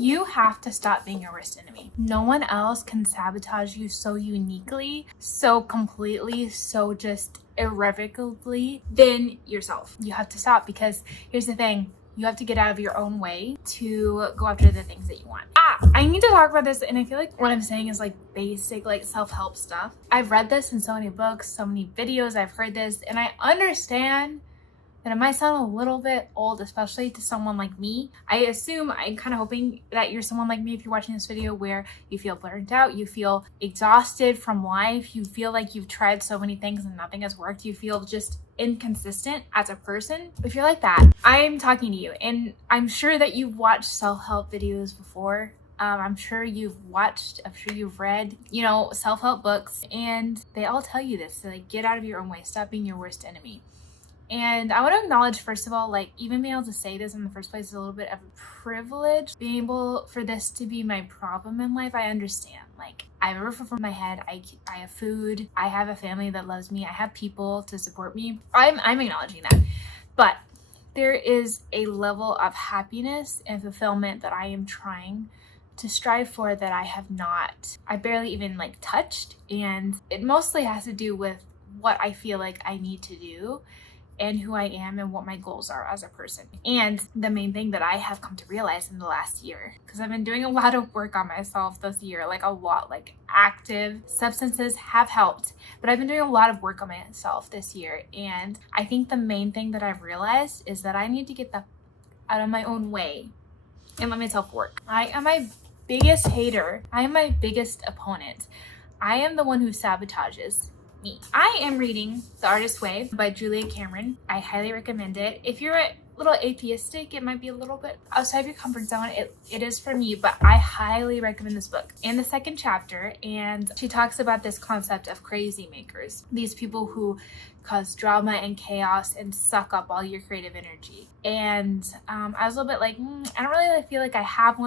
You have to stop being your worst enemy. No one else can sabotage you so uniquely, so completely, so just irrevocably than yourself. You have to stop, because here's the thing. You have to get out of your own way to go after the things that you want. I need to talk about this, and I feel like what I'm saying is like basic like self-help stuff. I've read this in so many books, so many videos, I've heard this, and I understand that it might sound a little bit old, especially to someone like me. I'm kind of hoping that you're someone like me if you're watching this video, where you feel burnt out, you feel exhausted from life, you feel like you've tried so many things and nothing has worked, you feel just inconsistent as a person. If you're like that, I'm talking to you, and I'm sure that you've watched self-help videos before. I'm sure you've read, self-help books, and they all tell you this. So like, get out of your own way, stop being your worst enemy. And I want to acknowledge, first of all, like, even being able to say this in the first place is a little bit of a privilege. Being able for this to be my problem in life, I understand. Like, I have a roof over my head, I have food, I have a family that loves me, I have people to support me. I'm acknowledging that. But there is a level of happiness and fulfillment that I am trying to strive for that I barely even like touched. And it mostly has to do with what I feel like I need to do and who I am and what my goals are as a person. And the main thing that I have come to realize in the last year, because I've been doing a lot of work on myself this year, like a lot, like active substances have helped, but I've been doing a lot of work on myself this year. And I think the main thing that I've realized is that I need to get out of my own way and let myself work. I am my biggest hater. I am my biggest opponent. I am the one who sabotages me. I am reading The Artist's Way by Julia Cameron. I highly recommend it. If you're a little atheistic, it might be a little bit outside of your comfort zone. It is for me, but I highly recommend this book. In the second chapter, and she talks about this concept of crazy makers, these people who cause drama and chaos and suck up all your creative energy. And I was a little bit like, I don't really feel like I have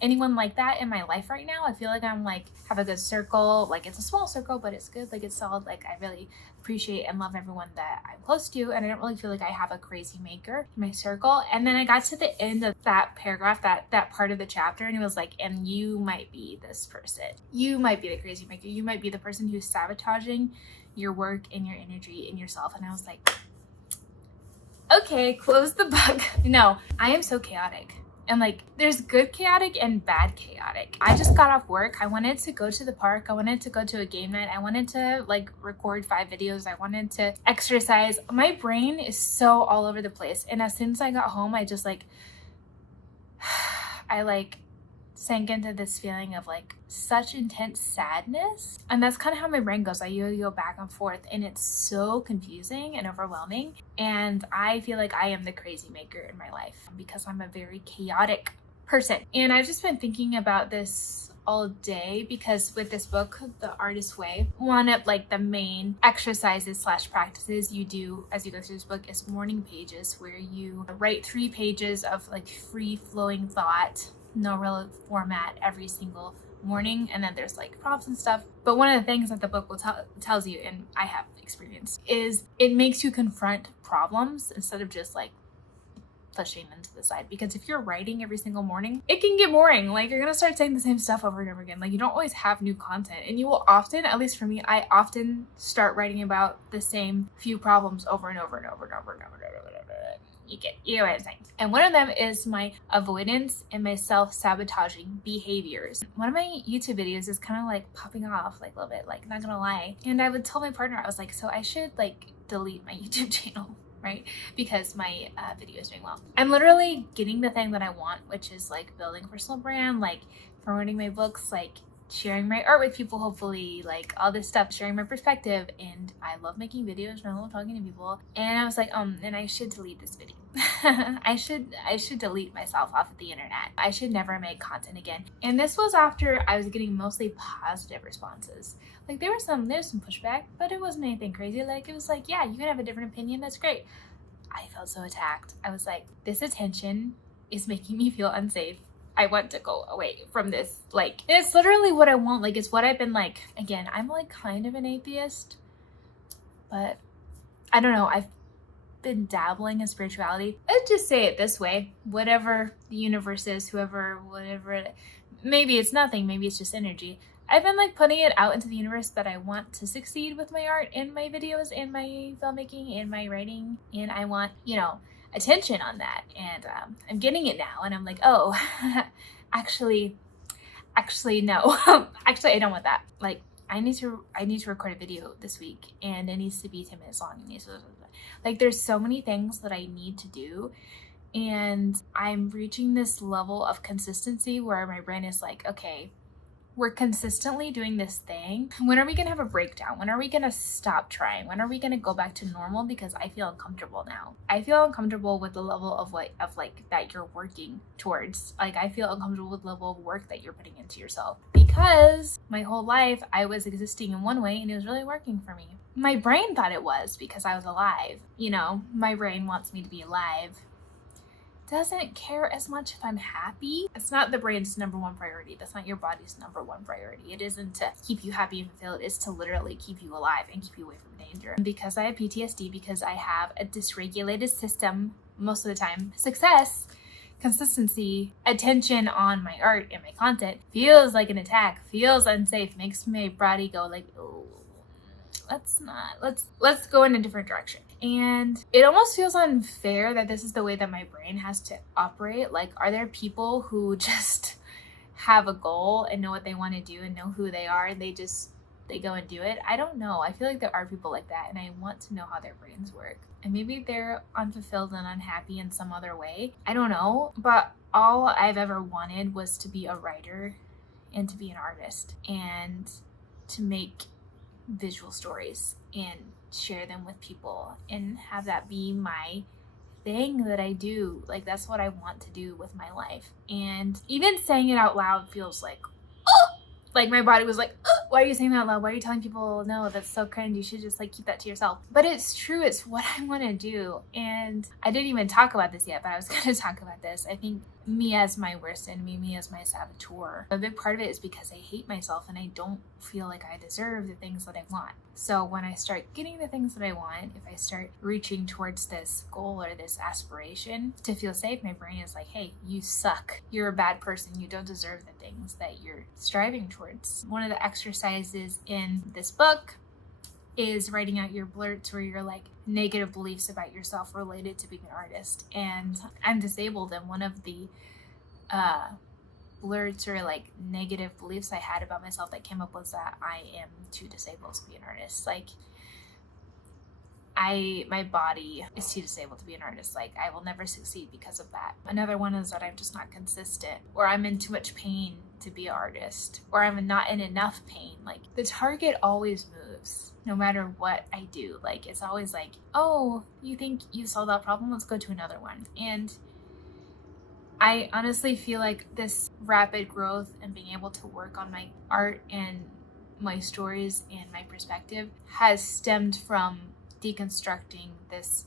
anyone like that in my life right now. I feel like I'm like, have a good circle. Like, it's a small circle, but it's good. Like, it's solid. Like, I really appreciate and love everyone that I'm close to. And I don't really feel like I have a crazy maker in my circle. And then I got to the end of that paragraph, that part of the chapter, and it was like, and you might be this person. You might be the crazy maker. You might be the person who's sabotaging your work and your energy and yourself. And I was like, okay, close the book. No, I am so chaotic. And like, there's good chaotic and bad chaotic. I just got off work. I wanted to go to the park. I wanted to go to a game night. I wanted to like record 5 videos. I wanted to exercise. My brain is so all over the place. And as soon as I got home, I just like, I like sank into this feeling of like such intense sadness. And that's kind of how my brain goes. I yo-yo back and forth, and it's so confusing and overwhelming. And I feel like I am the crazy maker in my life because I'm a very chaotic person. And I've just been thinking about this all day, because with this book, The Artist's Way, one of like the main exercises / practices you do as you go through this book is morning pages, where you write 3 pages of like free flowing thought, no real format, every single morning. And then there's like prompts and stuff. But one of the things that the book will tells you, and I have experienced, is it makes you confront problems instead of just like pushing them to the side. Because if you're writing every single morning, it can get boring. Like, you're gonna start saying the same stuff over and over again. Like, you don't always have new content, and you will often, at least for me, I often start writing about the same few problems over and over and over and over and over and over and over. You know what I'm saying. And one of them is my avoidance and my self-sabotaging behaviors. One of my YouTube videos is kind of like popping off like a little bit, like, not gonna lie. And I would tell my partner, I was like, so I should like delete my YouTube channel, right? Because my video is doing well. I'm literally getting the thing that I want, which is like building a personal brand, like promoting my books, like sharing my art with people, hopefully, like all this stuff, sharing my perspective. And I love making videos and I love talking to people. And I was like, and I should delete this video. I should delete myself off of the internet. I should never make content again. And this was after I was getting mostly positive responses. Like, there's some pushback, but it wasn't anything crazy. Like, it was like, yeah, you can have a different opinion, that's great. I felt so attacked. I was like, this attention is making me feel unsafe. I want to go away from this. Like, it's literally what I want. Like, it's what I've been like. Again, I'm like kind of an atheist, but I don't know. been dabbling in spirituality. Let's just say it this way. Whatever the universe is, whatever, maybe it's nothing, maybe it's just energy. I've been like putting it out into the universe that I want to succeed with my art and my videos and my filmmaking and my writing. And I want, attention on that. And I'm getting it now. And I'm like, oh, actually, no. Actually, I don't want that. Like, I need to record a video this week, and it needs to be 10 minutes long. Like, there's so many things that I need to do, and I'm reaching this level of consistency where my brain is like, okay, we're consistently doing this thing. When are we gonna have a breakdown? When are we gonna stop trying? When are we gonna go back to normal? Because I feel uncomfortable now. I feel uncomfortable with the level of that you're working towards. Like, I feel uncomfortable with the level of work that you're putting into yourself, because my whole life I was existing in one way and it was really working for me. My brain thought it was because I was alive. My brain wants me to be alive. Doesn't care as much if I'm happy. It's not the brain's number one priority. That's not your body's number one priority. It isn't to keep you happy and fulfilled. It's to literally keep you alive and keep you away from danger. And because I have PTSD, because I have a dysregulated system most of the time, success, consistency, attention on my art and my content feels like an attack, feels unsafe, makes my body go like, oh, let's go in a different direction. And it almost feels unfair that this is the way that my brain has to operate. Like, are there people who just have a goal and know what they want to do and know who they are, and they go and do it? I don't know. I feel like there are people like that, and I want to know how their brains work. And maybe they're unfulfilled and unhappy in some other way. I don't know. But all I've ever wanted was to be a writer and to be an artist and to make visual stories and share them with people and have that be my thing that I do. Like, that's what I want to do with my life. And even saying it out loud feels like, oh! Like, my body was like, oh, why are you saying that out loud? Why are you telling people, no, that's so cringe, you should just like keep that to yourself? But it's true. It's what I want to do. And I didn't even talk about this yet, but I was going to talk about this. I think me as my worst enemy, me as my saboteur, a big part of it is because I hate myself and I don't feel like I deserve the things that I want. So when I start getting the things that I want, if I start reaching towards this goal or this aspiration to feel safe, my brain is like, hey, you suck. You're a bad person. You don't deserve the things that you're striving towards. One of the exercises in this book is writing out your blurts, where you're like negative beliefs about yourself related to being an artist. And I'm disabled, and one of the blurts or like negative beliefs I had about myself that came up was that I am too disabled to be an artist. Like, my body is too disabled to be an artist. Like, I will never succeed because of that. Another one is that I'm just not consistent, or I'm in too much pain to be an artist, or I'm not in enough pain. Like, the target always moves no matter what I do. Like, it's always like, oh, you think you solved that problem? Let's go to another one. And I honestly feel like this rapid growth and being able to work on my art and my stories and my perspective has stemmed from deconstructing this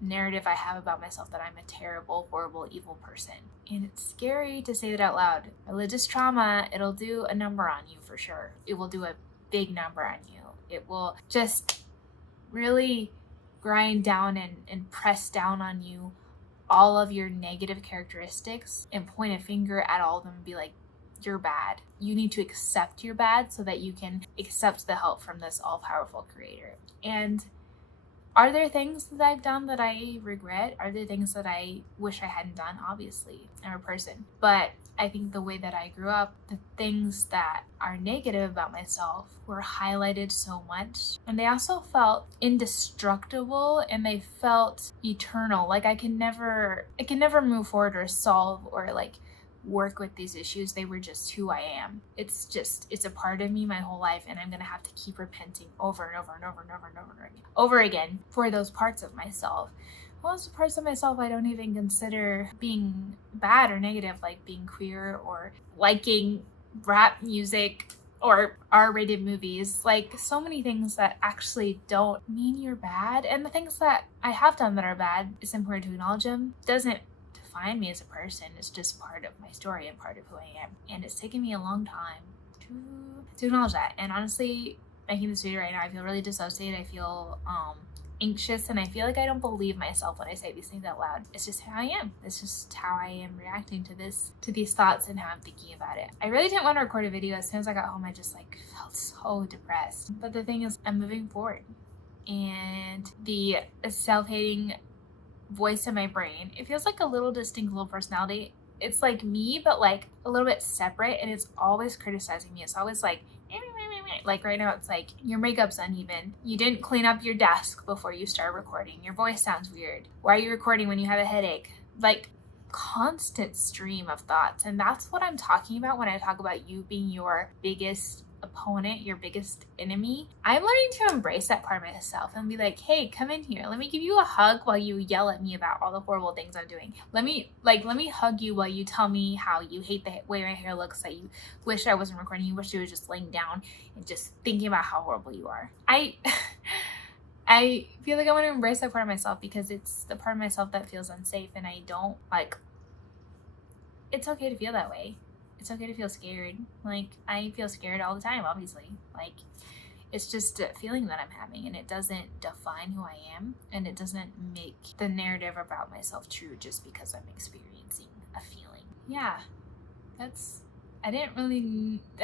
narrative I have about myself that I'm a terrible, horrible, evil person. And it's scary to say that out loud. Religious trauma, it'll do a number on you for sure. It will do a big number on you. It will just really grind down and press down on you all of your negative characteristics and point a finger at all of them and be like, you're bad. You need to accept you're bad so that you can accept the help from this all-powerful creator. And are there things that I've done that I regret? Are there things that I wish I hadn't done? Obviously, I'm a person. But I think the way that I grew up, the things that are negative about myself were highlighted so much. And they also felt indestructible, and they felt eternal. Like, I can never move forward or solve or like work with these issues. They were just who I am. It's a part of me my whole life, and I'm gonna have to keep repenting over and over and over and over and over again for those parts of myself. Those parts of myself I don't even consider being bad or negative, like being queer or liking rap music or R-rated movies. Like, so many things that actually don't mean you're bad. And the things that I have done that are bad, it's important to acknowledge them. Doesn't define me as a person. It's just part of my story and part of who I am. And it's taken me a long time to acknowledge that. And honestly, making this video right now, I feel really dissociated. I feel anxious and I feel like I don't believe myself when I say these things out loud. It's just how I am. It's just how I am reacting to these thoughts and how I'm thinking about it. I really didn't want to record a video. As soon as I got home, I just like felt so depressed. But the thing is, I'm moving forward. And the self-hating voice in my brain, it feels like a little distinct little personality. It's like me, but like a little bit separate, and it's always criticizing me. It's always like right now it's like, your makeup's uneven, you didn't clean up your desk before you start recording, your voice sounds weird, why are you recording when you have a headache? Like, constant stream of thoughts. And that's what I'm talking about when I talk about you being your biggest opponent, your biggest enemy. I'm learning to embrace that part of myself and be like, hey, come in here, let me give you a hug while you yell at me about all the horrible things I'm doing. Let me hug you while you tell me how you hate the way my hair looks, that you wish I wasn't recording, you wish you were just laying down and just thinking about how horrible you are. I feel like I want to embrace that part of myself because it's the part of myself that feels unsafe, and I don't like. It's okay to feel that way. It's okay to feel scared. Like, I feel scared all the time, obviously. Like, it's just a feeling that I'm having, and it doesn't define who I am, and it doesn't make the narrative about myself true just because I'm experiencing a feeling. Yeah, I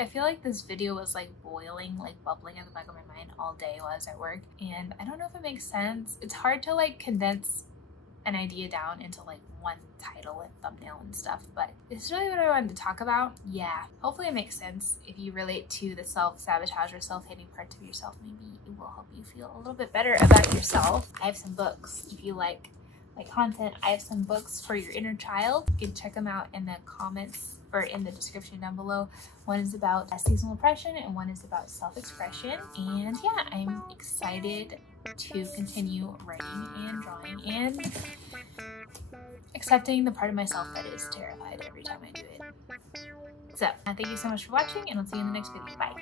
feel like this video was like boiling, like bubbling in the back of my mind all day while I was at work, and I don't know if it makes sense. It's hard to like condense an idea down into like one title and thumbnail and stuff, but it's really what I wanted to talk about. Yeah, hopefully it makes sense. If you relate to the self-sabotage or self-hating parts of yourself, maybe it will help you feel a little bit better about yourself. I have some books. If you like my content, I have some books for your inner child. You can check them out in the comments or in the description down below. One is about seasonal depression and one is about self-expression. And yeah, I'm excited to continue writing and drawing and accepting the part of myself that is terrified every time I do it. So, thank you so much for watching, and I'll see you in the next video. Bye.